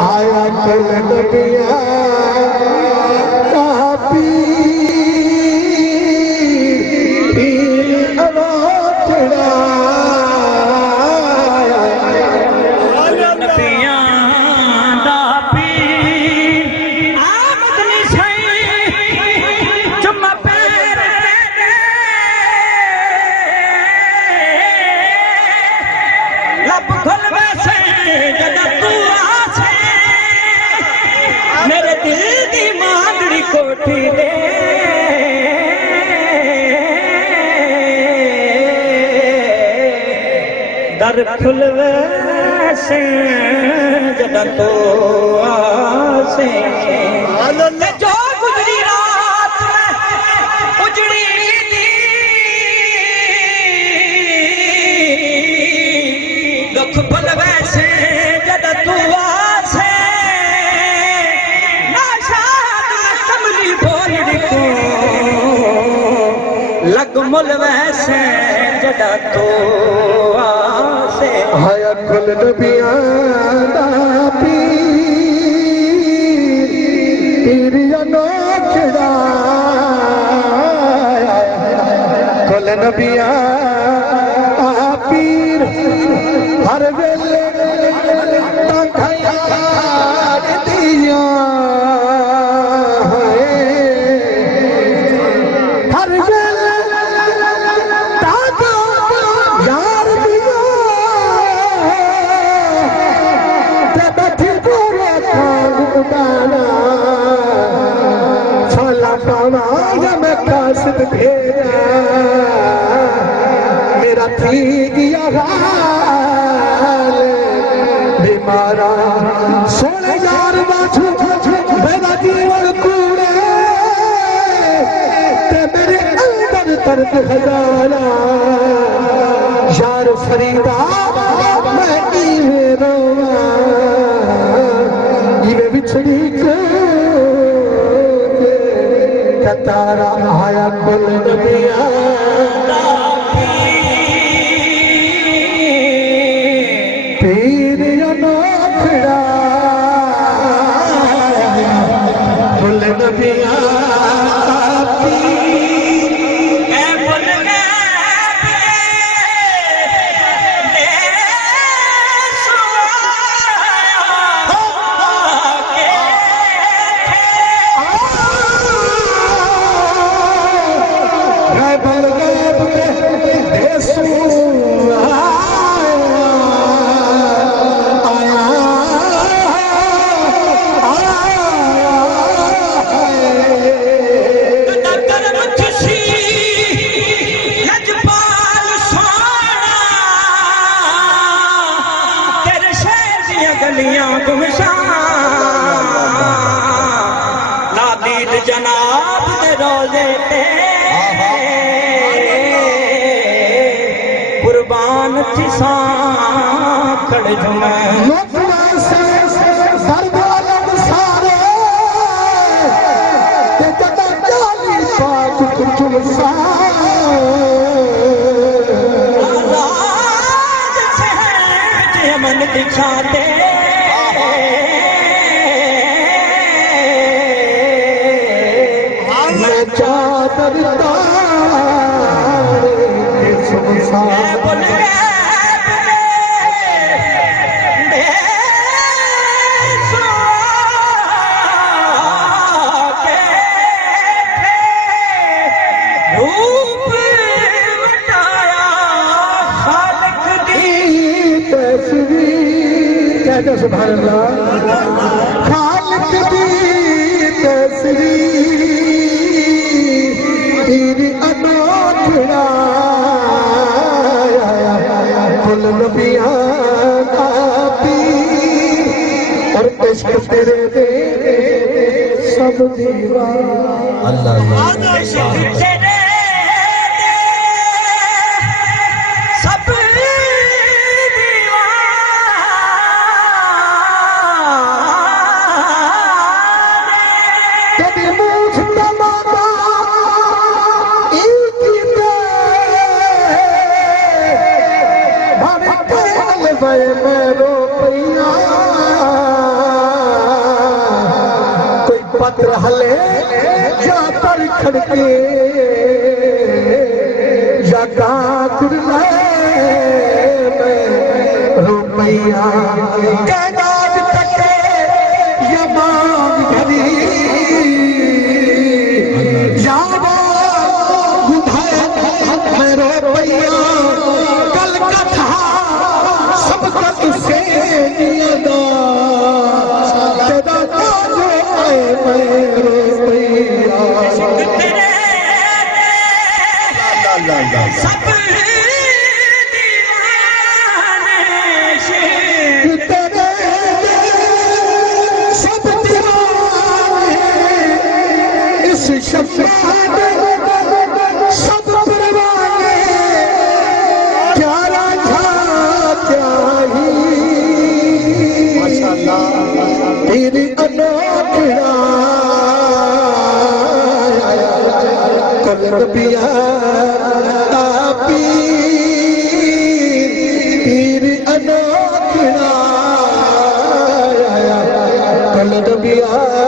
आया कल नबिया का पीर अनोखड़ा मेरे दिल की मांगड़ी कोठी दे दर खुल वैसे जदा तो आसे जो गुजरी रात उजड़ी दुख खुल वैसे जदा तू आसे लग मुल वैसे जदा तो आसे आया कुल नबिया दा पीर अनोखड़ा कुल नबिया पीर हर वेले दिया मेरा थी गया हाल बीमारा सोने यार बाछू मेरा जीवन कूड़े ते मेरे अंदर दर्द हजारा यार फरीदा मैं इवे रोवा इवे बिछड़ी को तारा आया कुल नबिया पीर अनोखड़ा कुल नबिया नादीद जनाब दे रोजे ते कुर्बान थी साखड़ जुमे मन दिखाते चादर सुभान अल्लाह खालिक दी तस्वीर अनोखड़ा कुल नबिया का पीर और इश्क तेरे दे सब दीवार अल्लाह मेरो पैया पत्र हले जा पर खड़के जगा कुरले रुपैया कैनाज तके यमान भरी यावा बुधाए मेरो रुपैया कल कथा सब कत से नियदा तेरा नाज आए मेरो रुपैया सब सब परवाने क्या राजा क्या ही तेरी अनोखड़ा कल पिया तेरी अनोखड़ा कल पिया